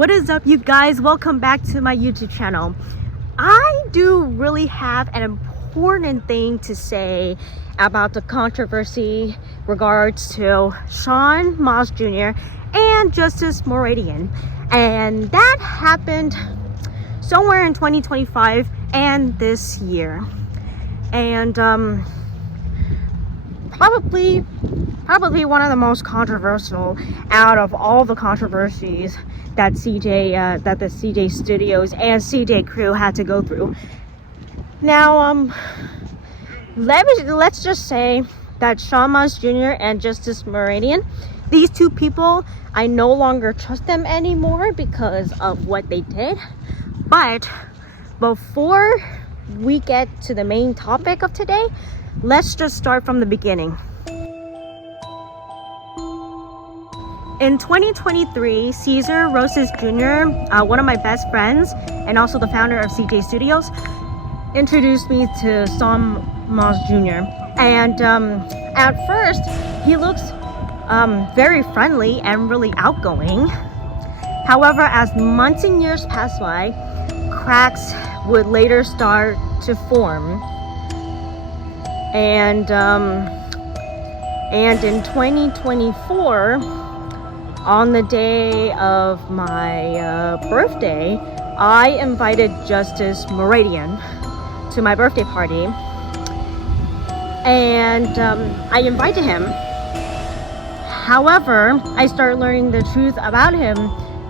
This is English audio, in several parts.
What is up, you guys? Welcome back to my YouTube channel. I do really have an important thing to say about the controversy regards to Maahs Jr. and Justice Moradian, and that happened somewhere in 2025 and this year, and probably one of the most controversial out of all the controversies that that the CJ Studios and CJ crew had to go through. Now, let's just say that Maahs Jr. and Justice Moradian, these two people, I no longer trust them anymore because of what they did. But before we get to the main topic of today, let's just start from the beginning. In 2023, CesarRosasJr, one of my best friends and also the founder of CJ Studios, introduced me to Maahs Jr. And at first, he looks very friendly and really outgoing. However, as months and years pass by, cracks would later start to form. And in 2024, on the day of my birthday, I invited Justice Moradian to my birthday party, and I invited him. However, I started learning the truth about him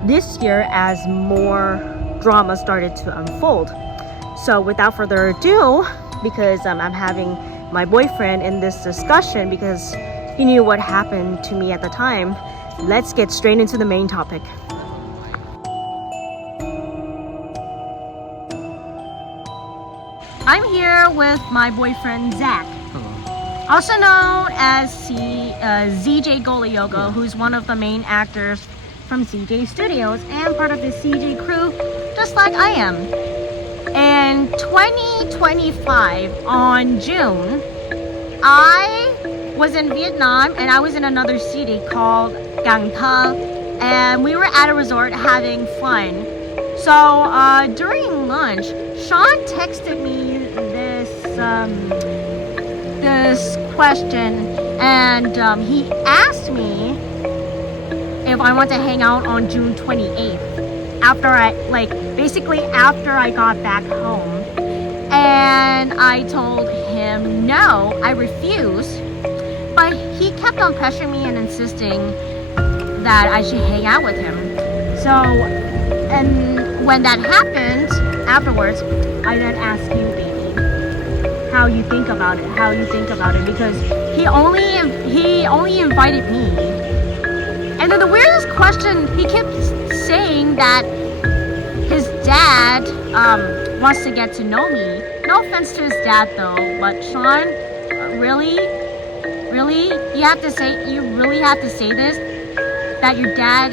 this year as more drama started to unfold. So without further ado, because I'm having my boyfriend in this discussion because he knew what happened to me at the time, let's get straight into the main topic. I'm here with my boyfriend Zach. Hello. Also known as ZJ Goliogo, who's one of the main actors from CJ Studios and part of the CJ crew, just like I am. In 2025, on June, I was in Vietnam and I was in another city called Gang Tha, and we were at a resort having fun. So during lunch, Sean texted me this question, and he asked me if I want to hang out on June 28th after I got back home. And I told him no, I refuse. But he kept on pressuring me and insisting that I should hang out with him. So, and when that happened, afterwards, I then asked you, baby, how you think about it, because he only invited me. And then the weirdest question, he kept saying that his dad wants to get to know me. No offense to his dad though, but Sean, really, you really have to say this, that your dad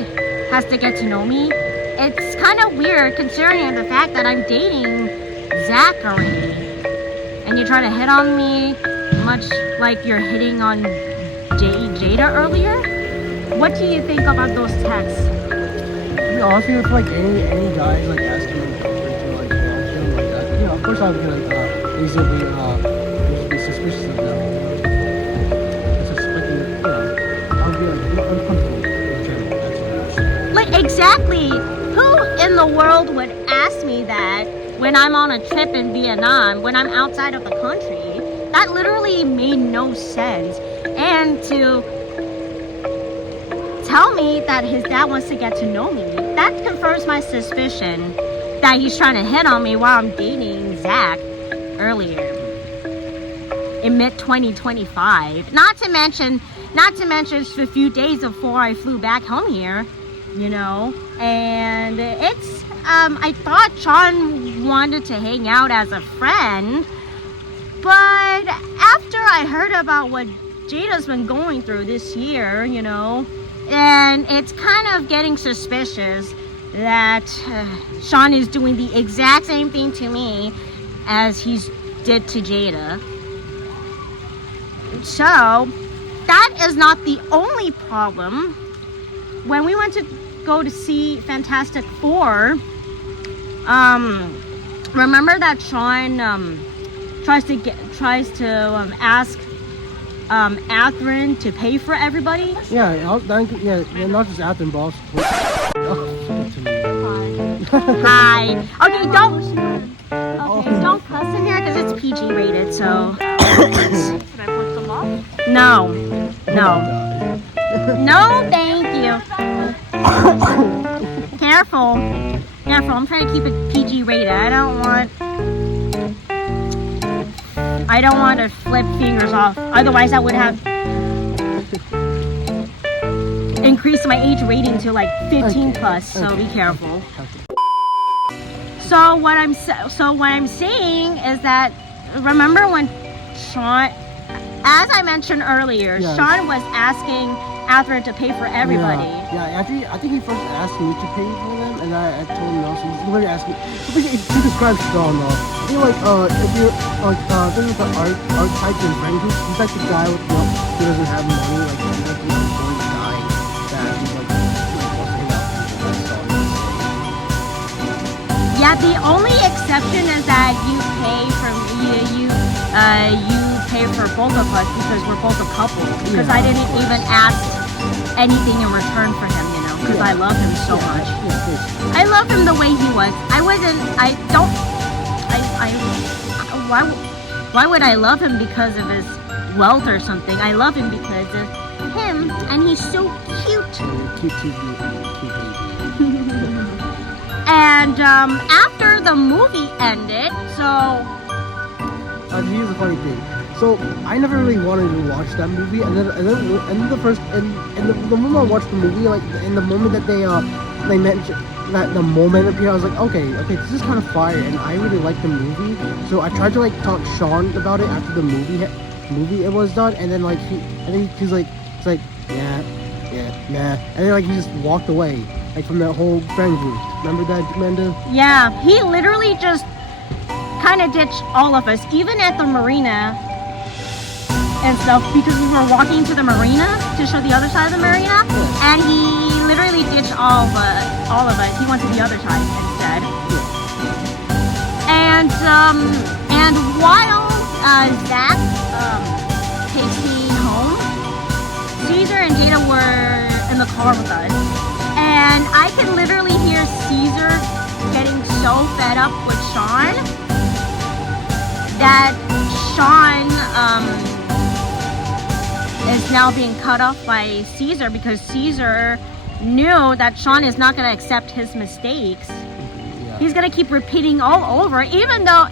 has to get to know me? It's kind of weird considering the fact that I'm dating Zach already, and you're trying to hit on me much like you're hitting on Jada earlier. What do you think about those texts? To be honest with you, if like any guy like asking me to like him like that, you know, of course I would be like easily be suspicious of them. Like, exactly, who in the world would ask me that when I'm on a trip in Vietnam, when I'm outside of the country? That literally made no sense. And to tell me that his dad wants to get to know me, that confirms my suspicion that he's trying to hit on me while I'm dating Zach earlier in mid-2025. Not to mention just a few days before I flew back home here, you know. And it's I thought Sean wanted to hang out as a friend, but after I heard about what Jada's been going through this year, you know, and it's kind of getting suspicious that Sean is doing the exact same thing to me as he did to Jada. So that is not the only problem. When we went to go to see Fantastic Four, remember that Sean tries to ask Athrun to pay for everybody? Yeah, not just Athrun, but also. Hi. Okay, don't cuss in here because it's PG rated. So. Should I push them off? No. No, thank you. Careful. I'm trying to keep it PG rated. I don't want to flip fingers off. Otherwise, I would have increased my age rating to like 15 plus. So be careful. So what I'm saying is that, remember when Sean, as I mentioned earlier, Sean was asking Athrun to pay for everybody. Yeah, I think he first asked me to pay for them, and I told him no. So he's literally asking. He describes Sean though. I feel like if you're thinking about archetypes and friend groups, he's like the guy with who doesn't have money, like he's like the boring guy that he's like wants to hang out with people. Yeah, the only exception is that you pay for both of us because we're both a couple. Because I didn't even ask anything in return for him, because I love him so much. I love him the way he was. Why would I love him because of his wealth or something? I love him because of him, and he's so cute. Cute baby. And after the movie ended, so here's the funny thing. So I never really wanted to watch that movie, and then the moment I watched the movie, like in the moment that they mentioned that the moment appeared, I was like, okay, this is kind of fire, and I really like the movie. So I tried to like talk Sean about it after the movie it was done, and then like he's like, yeah, nah, and then like he just walked away, like from that whole friend group. Remember that, Amanda? Yeah, he literally just kind of ditched all of us, even at the marina and stuff, because we were walking to the marina to show the other side of the marina, and he literally ditched all of us. He went to the other side instead. And while Zach takes me home, Caesar and Jada were in the car with us, and I can literally hear Caesar getting so fed up with Sean that Sean is now being cut off by Caesar, because Caesar knew that Sean is not going to accept his mistakes. He's going to keep repeating all over, even oh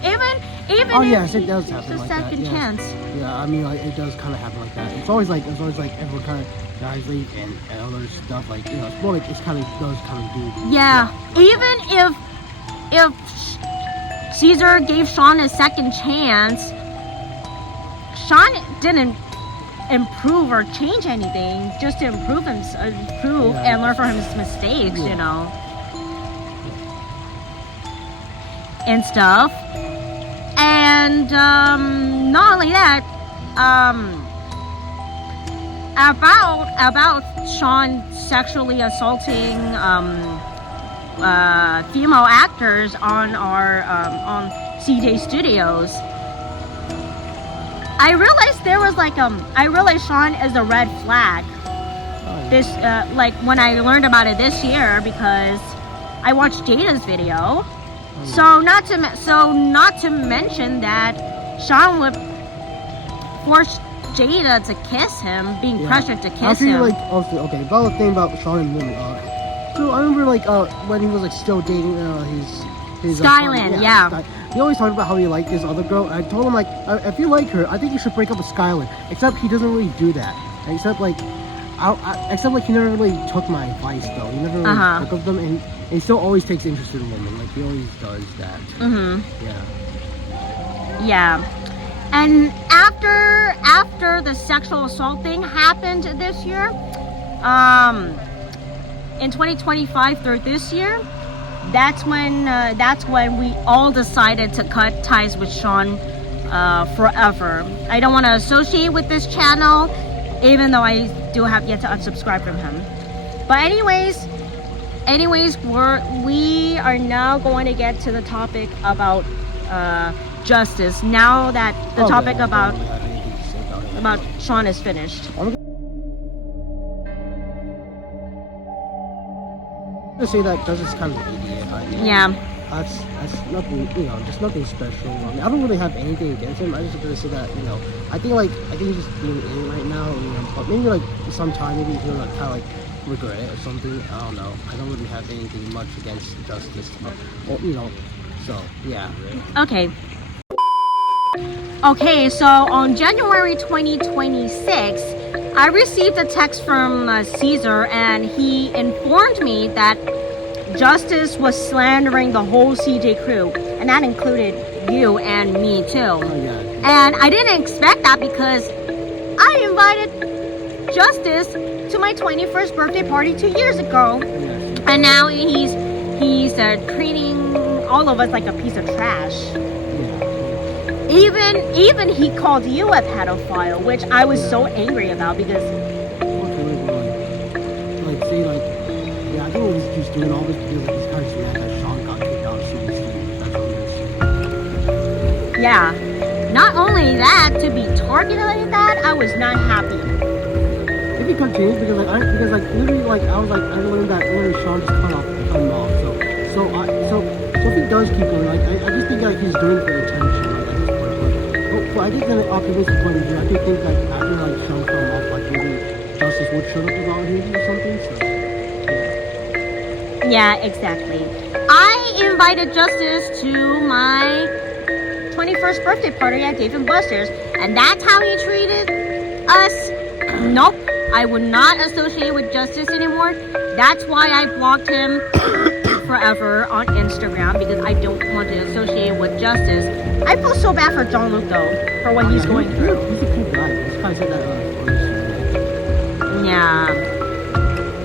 if yes, it does happen like that. Second chance. Yeah, I mean, like, it does kind of happen like that. It's always like everyone kind of guys leave and other stuff, like, it's more like it's kind of does kind of do. Yeah, even if Caesar gave Sean a second chance, Sean didn't improve or change anything, just to improve and learn from his mistakes, and stuff. And not only that, about Sean sexually assaulting female actors on our on CJ Studios, I realized I realized Sean is a red flag. This like when I learned about it this year, because I watched Jada's video. So not to mention that Sean would force Jada to kiss him, being pressured to kiss him. Like, also, okay, about the thing about Sean and women. So I remember when he was still dating his Skyland, he always talked about how he liked this other girl. And I told him, if you like her, I think you should break up with Skyland. Except he doesn't really do that. Except he never really took my advice though. He never really took of them, and he still always takes interest in women. Like, he always does that. Yeah. And after the sexual assault thing happened this year, in 2025 through this year, that's when we all decided to cut ties with Sean forever. I don't want to associate with this channel, even though I do have yet to unsubscribe from him. But anyways, anyways, we are now going to get to the topic about justice. Now that the topic I don't really have anything to say about it. about Sean is finished. I'm gonna say that Justice is kind of an idiot. Yeah. That's nothing, just nothing special. I mean, I don't really have anything against him. I just gonna say that, I think he's just being in right now, but maybe like sometime, maybe he'll like kind of like regret it or something. I don't know. I don't really have anything much against Justice, so yeah. Okay. Okay, so on January 2026, I received a text from Caesar, and he informed me that Justice was slandering the whole CJ crew, and that included you and me too. Oh, yeah. And I didn't expect that because I invited Justice to my 21st birthday party 2 years ago, Yeah. and now he's treating all of us like a piece of trash. Even he called you a pedophile, which I was so angry about because I think he's just doing all this because he's kind of mad that Sean got kicked out of CBC. That's what I'm gonna say. yeah. Not only that, to be targeted like that, I was not happy. If he continues, because literally I learned that literally Sean just cut him off. So if he does keep going, I just think he's doing it for attention. But I think in an optimistic point of view, I do think after Sean cut him off, maybe Justice would shut up about him or something. So. Yeah, exactly. I invited Justice to my 21st birthday party at Dave & Buster's, and that's how he treated us. Nope, I would not associate with Justice anymore. That's why I blocked him forever on Instagram, because I don't want to associate with Justice. I feel so bad for John Luke though, for what he's going through. He's a cool guy. He's kind of said that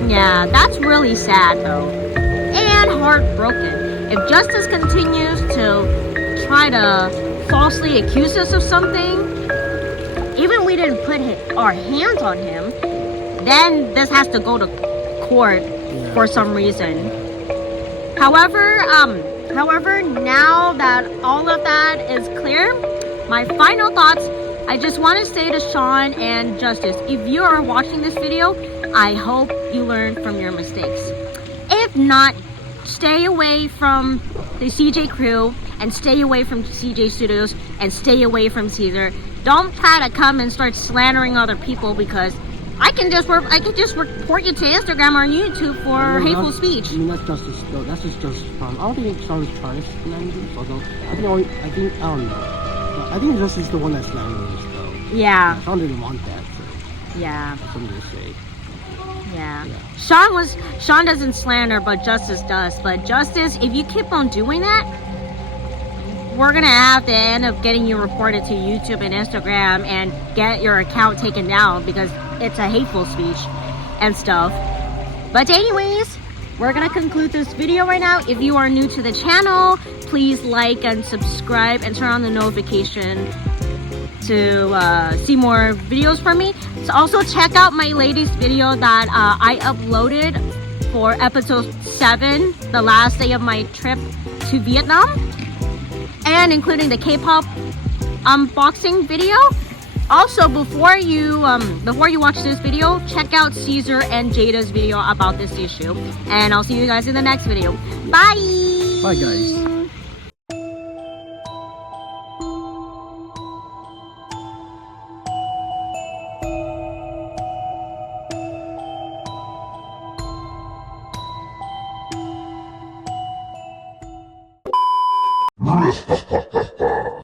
Yeah, that's really sad though, and heartbroken. If Justice continues to try to falsely accuse us of something, even we didn't put our hands on him, then this has to go to court for some reason. However, now that all of that is clear, my final thoughts, I just want to say to Sean and Justice, if you are watching this video, I hope you learn from your mistakes. If not, stay away from the CJ crew and stay away from CJ Studios and stay away from Caesar. Don't try to come and start slandering other people, because I can just report you to Instagram or YouTube for hateful speech. I mean, that's Justice. No, that's just Justice. I don't think Sean's trying to slander us, although I don't know. I think Justice is the one that's slandering us, though. Yeah. Sean didn't want that, so Yeah. that's something to say. Yeah. Sean doesn't slander, but Justice does. But Justice, if you keep on doing that, we're gonna have to end up getting you reported to YouTube and Instagram and get your account taken down because it's a hateful speech and stuff. But anyways, we're gonna conclude this video right now. If you are new to the channel, please like and subscribe and turn on the notification to see more videos from me. So also check out my latest video that I uploaded for episode 7, the last day of my trip to Vietnam, and including the K-pop unboxing video. Also, before you watch this video, check out Caesar and Jada's video about this issue. And I'll see you guys in the next video. Bye! Bye, guys. Ha ha ha ha ha.